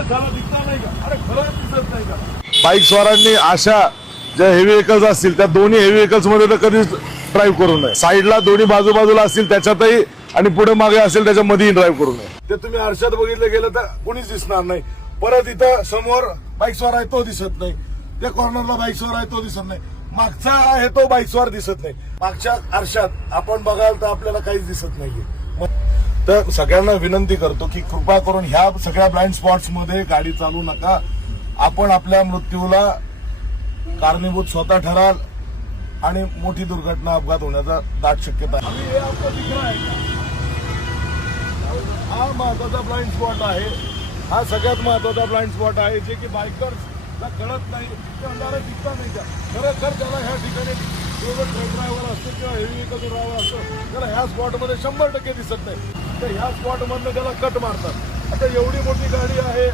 झाला दिसणार नाही का? अरे खरंच दिसत नाही का? बाईक स्वारांनी अशा ज्या हेवी व्हेकल्स असतील त्या दोन्ही हेवी व्हेकल्स मध्ये तर कधीच ड्राईव्ह करू नये. साईडला दोन्ही बाजूबाजूला असतील त्याच्यातही आणि पुढे मागे असेल त्याच्या मध्येही ड्राईव्ह करू नये. ते तुम्ही आरशात बघितलं गेलं तर कोणीच दिसणार नाही. परत इथं समोर बाईक स्वार आहे तो दिसत नाही, त्या कॉर्नरला बाईक स्वार आहे तो दिसत नाही, मागचा आहे तो बाईक स्वार दिसत नाही. मागच्या आरशात आपण बघाल तर आपल्याला काहीच दिसत नाहीये. तर सगळ्यांना विनंती करतो की कृपा करून ह्या सगळ्या ब्लाइंड स्पॉट्स मध्ये गाडी चालू नका. आपण आपल्या मृत्यूला कारणीभूत स्वतः ठराल आणि मोठी दुर्घटना अपघात होण्याचा दाट शक्यता आहे. अभी ये आपको दिख रहा है क्या? हा महत्वाचा ब्लाइंड स्पॉट आहे. हा सगळ्यात महत्वाचा ब्लाइंड स्पॉट आहे जे की बायकर्सला कळत नाही. ते अंधारात दिसता नाही का? खरंखर त्याला ह्या ठिकाणी जो ट्रक ड्रायव्हर असतो किंवा हेवी व्हेकल ड्रायव्हर असतो त्याला ह्या स्पॉटमध्ये 100% दिसत नाही. तर ह्या स्पॉटमधनं त्याला कट मारतात. आता एवढी मोठी गाडी आहे.